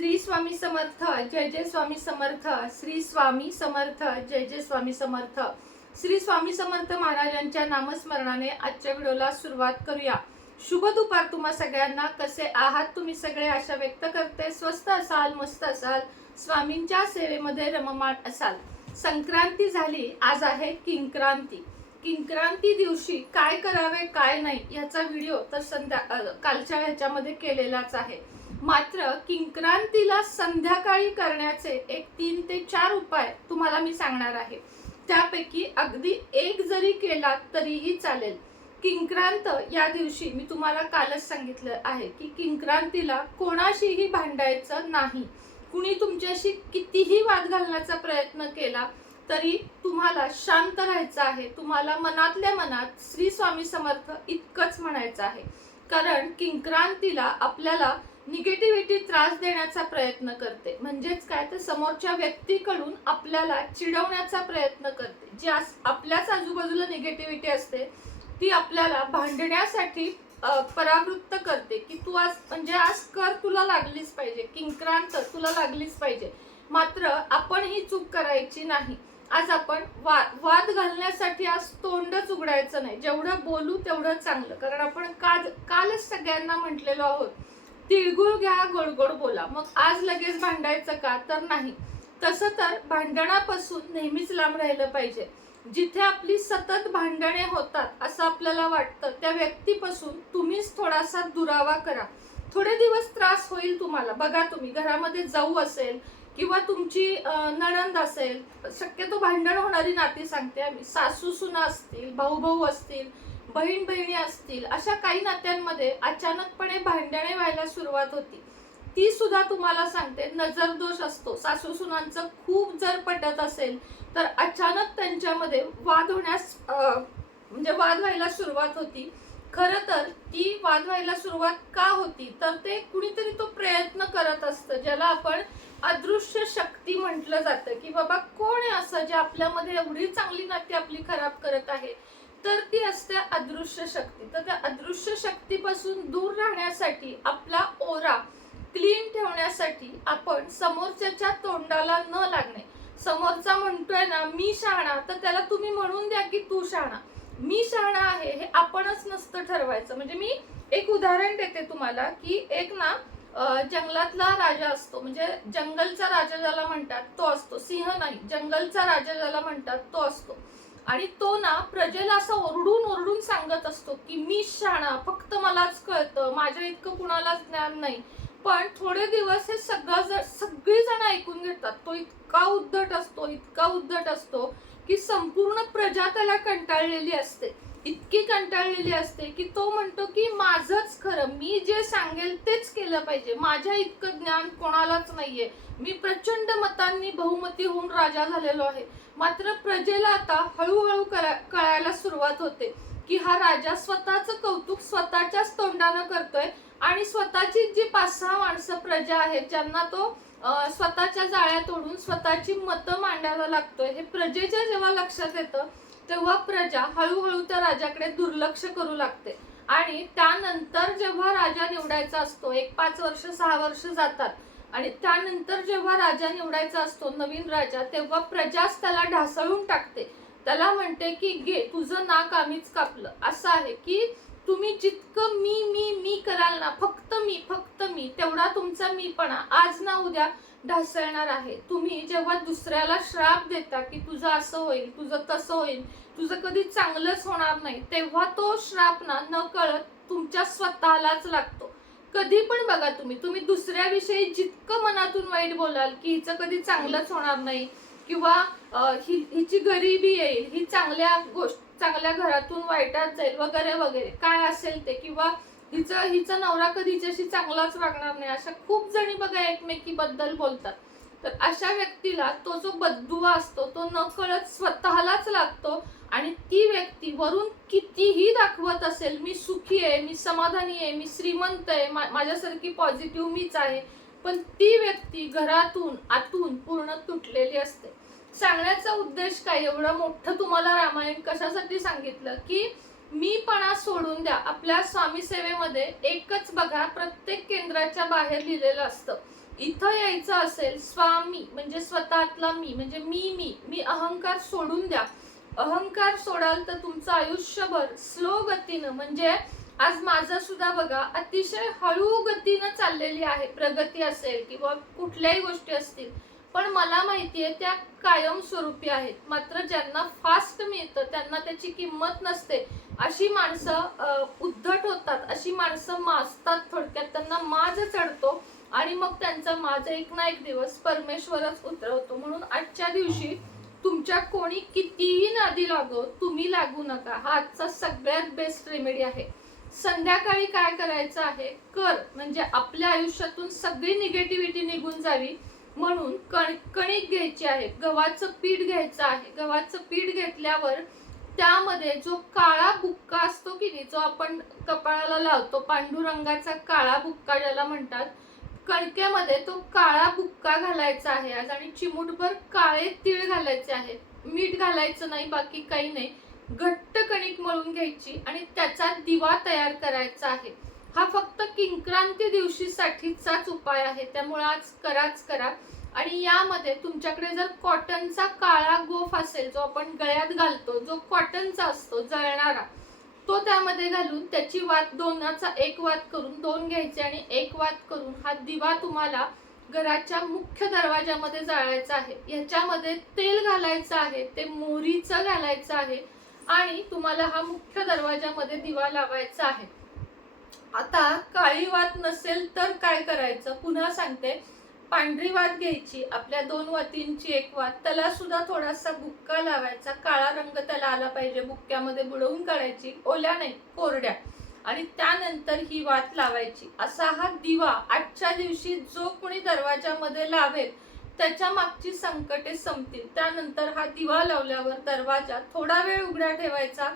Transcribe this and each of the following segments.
श्री स्वामी समर्थ जय जय स्वामी समर्थ श्री स्वामी समर्थ जय जय स्वामी समर्थ. श्री स्वामी समर्थ महाराजांच्या नामस्मरणाने आजच्या व्हिडिओला सुरुवात करूया. शुभ दुपार तुम्हा सगळ्यांना. कसे आहात तुम्ही सगळे? आशा व्यक्त करते. स्वस्त असाल मस्त असाल. स्वामींच्या सेवेमध्ये रममाण असाल. संक्रांती झाली. आज आहे किंक्रांती. किंक्रांती दिवशी काय करावे काय नाही याचा व्हिडिओ तर संध्या कालच्या ह्याच्यामध्ये केलेलाच आहे. मात्र किंक्रांतीला संध्याकाळी करण्याचे एक तीन ते चार उपाय तुम्हाला मी सांगणार आहे. त्यापैकी अगदी एक जरी केला तरीही चालेल. किंक्रांत या दिवशी मी तुम्हाला कालच सांगितलं आहे की किंक्रांतीला कोणाशीही भांडायचं नाही. कुणी तुमच्याशी कितीही वाद घालण्याचा प्रयत्न केला तरी तुम्हाला शांत राहायचं आहे. तुम्हाला मनातल्या मनात श्री स्वामी समर्थ इतकंच म्हणायचं आहे. कारण किंक्रांतीला आपल्याला निगेटिव्हिटी त्रास देण्याचा प्रयत्न करते. म्हणजेच काय? तर समोरच्या व्यक्तीकडून आपल्याला चिडवण्याचा प्रयत्न करते. जी आस- आपल्याच आजूबाजूला निगेटिव्हिटी असते ती आपल्याला भांडण्यासाठी परावृत्त करते की तू आज म्हणजे आज कर तुला लागलीच पाहिजे. किंक्रांत तुला लागलीच पाहिजे. मात्र आपण ही चूक करायची नाही. आज आपण वा वाद घालण्यासाठी आज तोंडच उघडायचं नाही. जेवढं बोलू तेवढं चांगलं. कारण आपण काल कालच सगळ्यांना म्हटलेलो आहोत तिळगुळ घ्या गोडगोड बोला. मग आज लगेच भांडायचं का? तर नाही. तसं तर भांडणापासून नेहमीच लांब राहिलं पाहिजे. जिथे आपली सतत भांडणे होतात असं आपल्याला वाटतं त्या व्यक्तीपासून तुम्हीच थोडासा दुरावा करा. थोडे दिवस त्रास होईल तुम्हाला. बघा तुम्ही घरामध्ये जाऊ असेल किंवा तुमची नणंद असेल शक्यतो भांडण होणारी नाती सांगते आम्ही. सासू सुना असतील भाऊ भाऊ असतील बहीण बहिणी असतील अशा काही नात्यांमध्ये अचानकपणे भांडणे व्हायला सुरुवात होती. ती सुद्धा तुम्हाला सांगते नजर दोष असतो. सासू सुनांचं खूप जर पटत असेल तर अचानक त्यांच्यामध्ये वाद होण्यास म्हणजे वाद व्हायला सुरुवात होती. खरं तर ती वाद व्हायला सुरुवात का होती? तर ते कुणीतरी तो प्रयत्न करत असतं ज्याला आपण अदृश्य शक्ती म्हटलं जातं की बाबा कोण आहे असं जे आपल्यामध्ये एवढी चांगली नाती आपली खराब करत आहे? अदृश्य शक्ती. तर त्या अदृश्य शक्तीपासून दूर राहण्यासाठी आपला ओरा क्लीन ठेवण्यासाठी आपण समोरच्याच्या तोंडाला न लागणे. समोरचा म्हणतोय ना मी शहाणा. तर त्याला तुम्ही म्हणून द्या की तू शहाणा. मी शहाणा आहे हे आपणच नसतं ठरवायचं. म्हणजे मी एक उदाहरण देते तुम्हाला की एक ना जंगलातला राजा असतो. म्हणजे जंगलचा राजा ज्याला म्हणतात तो असतो. सिंह नाही जंगलचा राजा ज्याला म्हणतात तो असतो. आणि तो ना प्रजेला असं ओरडून ओरडून सांगत असतो की मी शाणा फक्त मलाच कळतं माझ्या इतकं कुणालाच ज्ञान नाही. पण थोडे दिवस हे सगळं जण सगळी जण ऐकून घेतात. तो इतका उद्धट असतो इतका उद्धट असतो की संपूर्ण प्रजा त्याला कंटाळलेली असते. इतकी कंटाळलेली असते की तो म्हणतो की माझंच खरं मी जे सांगेल तेच केलं पाहिजे. माझ्या इतकं ज्ञान कोणालाच नाहीये. मी प्रचंड मतांनी बहुमती होऊन राजा झालेलो आहे. मात्र प्रजेला आता हळूहळू कळायला सुरुवात होते. की हा राजा स्वतःचं कौतुक स्वतःच्याच तोंडानं करतोय आणि स्वतःची जी पाच सहा माणसं प्रजा आहेत ज्यांना तो स्वतःच्या जाळ्या तोडून स्वतःची मतं मांडायला लागतोय हे प्रजेच्या जेव्हा लक्षात येतं तेव्हा प्रजा हळूहळू त्या राजाकडे दुर्लक्ष करू लागते. आणि त्यानंतर जेव्हा राजा निवडायचा असतो एक पाच वर्ष सहा वर्ष जातात आणि त्यानंतर जेव्हा राजा निवडायचा असतो नवीन राजा तेव्हा प्रजाच त्याला ढासळून टाकते. त्याला म्हणते की घे तुझं नाक आम्हीच कापलं. असं आहे की तुम्ही जितकं मी मी मी कराल ना फक्त मी फक्त मी तेवढा तुमचा मीपणा आज ना उद्या ढासळणार आहे. तुम्ही जेव्हा दुसऱ्याला श्राप देता की तुझं असं होईल तुझं तसं होईल तुझं कधी चांगलंच होणार नाही तेव्हा तो श्राप ना न कळत तुमच्या स्वतःलाच लागतो. कधी पण बघा तुम्ही तुम्ही दुसऱ्याविषयी जितकं मनातून वाईट बोलाल की हिचं कधी चांगलंच होणार नाही किंवा हिची गरिबी येईल ही चांगल्या गोष्ट चांगल्या घरातून वाईटात जाईल वगैरे वगैरे. काय असेल ते? किंवा हिचं हिचा नवरा कधी हिच्याशी चांगलाच वागणार नाही? अशा खूप जणी बघा एकमेकीबद्दल बोलतात. तर अशा व्यक्तीला तो जो बद्दुवा असतो तो न कळत स्वतःलाच लागतो आणि ती व्यक्ती वरून कितीही दाखवत असेल मी सुखी आहे मी समाधानी आहे मी श्रीमंत आहे मा- माझ्यासारखी पॉझिटिव्ह मीच आहे पण ती व्यक्ती घरातून आतून पूर्ण तुटलेली असते. सांगण्याचा उद्देश काय? एवढं मोठं तुम्हाला रामायण कशासाठी सांगितलं? की मीपणा सोडून द्या. आपल्या स्वामी सेवेमध्ये एकच बघा प्रत्येक केंद्राच्या बाहेर लिहिलेलं असतं. इथं यायचं असेल स्वामी म्हणजे स्वतःतला मी म्हणजे मी मी मी अहंकार सोडून द्या. अहंकार सोडाल तर तुमचं आयुष्यभर स्लो गतीनं म्हणजे आज माझं सुद्धा बघा अतिशय हळू गतीनं चाललेली आहे. प्रगती असेल किंवा कुठल्याही गोष्टी असतील पण मला माहितीये त्या कायमस्वरूपी आहेत. मात्र ज्यांना फास्ट मिळतं त्यांना त्याची किंमत नसते. अशी माणसं उद्धट होतात. अशी माणसं माजतात थोडक्यात. त्यांना माज चढतो आणि मग त्यांचा माज एक ना एक दिवस परमेश्वरच उतरवतो. म्हणून आजच्या दिवशी तुमच्या कोणी कितीही नादी लागो तुम्ही लागू नका. हा आजचा सगळ्यात बेस्ट रेमेडी आहे. संध्याकाळी काय करायचं आहे? कर. म्हणजे आपल्या आयुष्यातून सगळी निगेटिव्हिटी निघून जावी. म्हणून कण कणिक घ्यायची आहे गव्हाचं पीठ घ्यायचं आहे. गव्हाचं पीठ घेतल्यावर त्यामध्ये जो काळा बुक्का असतो की नाही जो आपण कपाळाला लावतो पांडुरंगाचा काळा बुक्का ज्याला म्हणतात कणकेमध्ये तो काळा बुक्का घालायचा आहे आज आणि चिमूटभर काळे तीळ घालायचे आहेत मीठ घालायचं नाही बाकी काही नाही. घट्ट कणिक मळून घ्यायची आणि त्याचा दिवा तयार करायचा आहे. हा फक्त किंक्रांती दिवशीसाठीचाच उपाय आहे. त्यामुळे आज कराच करा. आणि यामध्ये तुमच्याकडे जर कॉटनचा काळा गोफ असेल जो आपण गळ्यात घालतो जो कॉटनचा असतो जळणारा तो त्यामध्ये घालून त्याची वात दोनाचा एक वात करून दोन घ्यायचे आणि एक वात करून हा दिवा तुम्हाला घराच्या मुख्य दरवाजामध्ये जाळायचा आहे. ह्याच्यामध्ये तेल घालायचं आहे ते मोहरीचं घालायचं आहे आणि तुम्हाला हा मुख्य दरवाजामध्ये दिवा लावायचा आहे. आता काळी वात नसेल तर काय करायचं? पुन्हा सांगते. पांढरी वात घ्यायची. आपल्या दोन वातींची एक वात. त्याला सुद्धा थोडासा बुक्का लावायचा. काळा रंग त्याला आला पाहिजे. बुक्क्यामध्ये बुडवून काढायची. ओल्या नाही कोरड्या. आणि त्यानंतर ही वात लावायची. असा हा दिवा आजच्या दिवशी जो कोणी दरवाजामध्ये लावेल त्याच्या मागची संकटे संपतील. त्यानंतर हा दिवा लावल्यावर दरवाजा थोडा वेळ उघडा ठेवायचा.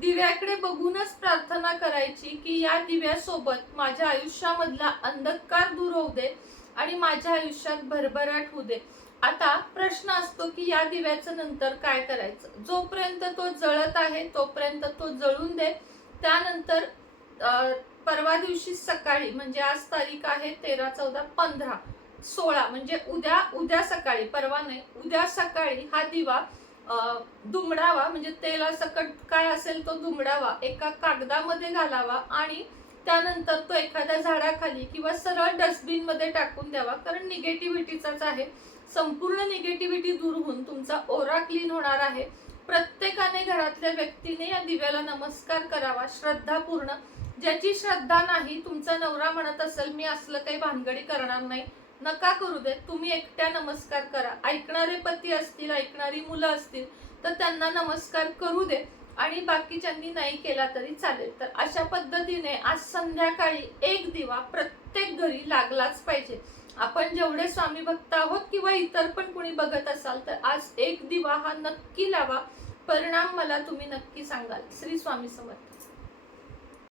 दिव्याकडे बघूनच प्रार्थना करायची की या दिव्यासोबत माझ्या आयुष्यामधला अंधकार दूर होऊ दे आणि माझ्या आयुष्यात भरभराट होऊ दे. आता प्रश्न असतो की या दिव्याचं नंतर काय करायचं? जोपर्यंत तो जळत आहे तोपर्यंत तो जळून दे. त्यानंतर परवा दिवशी सकाळी म्हणजे आज तारीख आहे तेरा चौदा पंधरा सोळा म्हणजे उद्या उद्या सकाळी परवा नाही उद्या सकाळी हा दिवा दुमडावा म्हणजे तेला सकट काय असेल तो दुमडावा एका कागदामध्ये घालावा आणि त्यानंतर तो एखाद्या झाडाखाली किंवा सरळ डस्टबिनमध्ये टाकून द्यावा. कारण निगेटिव्हिटीचाच आहे. संपूर्ण निगेटिव्हिटी दूर होऊन तुमचा ओरा क्लीन होणार आहे. प्रत्येकाने घरातल्या व्यक्तीने या दिव्याला नमस्कार करावा श्रद्धापूर्ण. ज्याची श्रद्धा नाही तुमचा नवरा म्हणत असेल मी असलं काही भानगडी करणार नाही. नका करू दे. तुम्ही एकट्या नमस्कार करा. ऐकणारे पती असतील ऐकणारी मुलं असतील तर त्यांना नमस्कार करू दे. आणि बाकीच्यांनी नाही केला तरी चालेल. तर अशा पद्धतीने आज संध्याकाळी एक दिवा प्रत्येक घरी लागलाच पाहिजे. आपण जेवढे स्वामी भक्त आहोत किंवा इतर पण कुणी बघत असाल तर आज एक दिवा हा नक्की लावा. परिणाम मला तुम्ही नक्की सांगाल. श्री स्वामी समर्थ.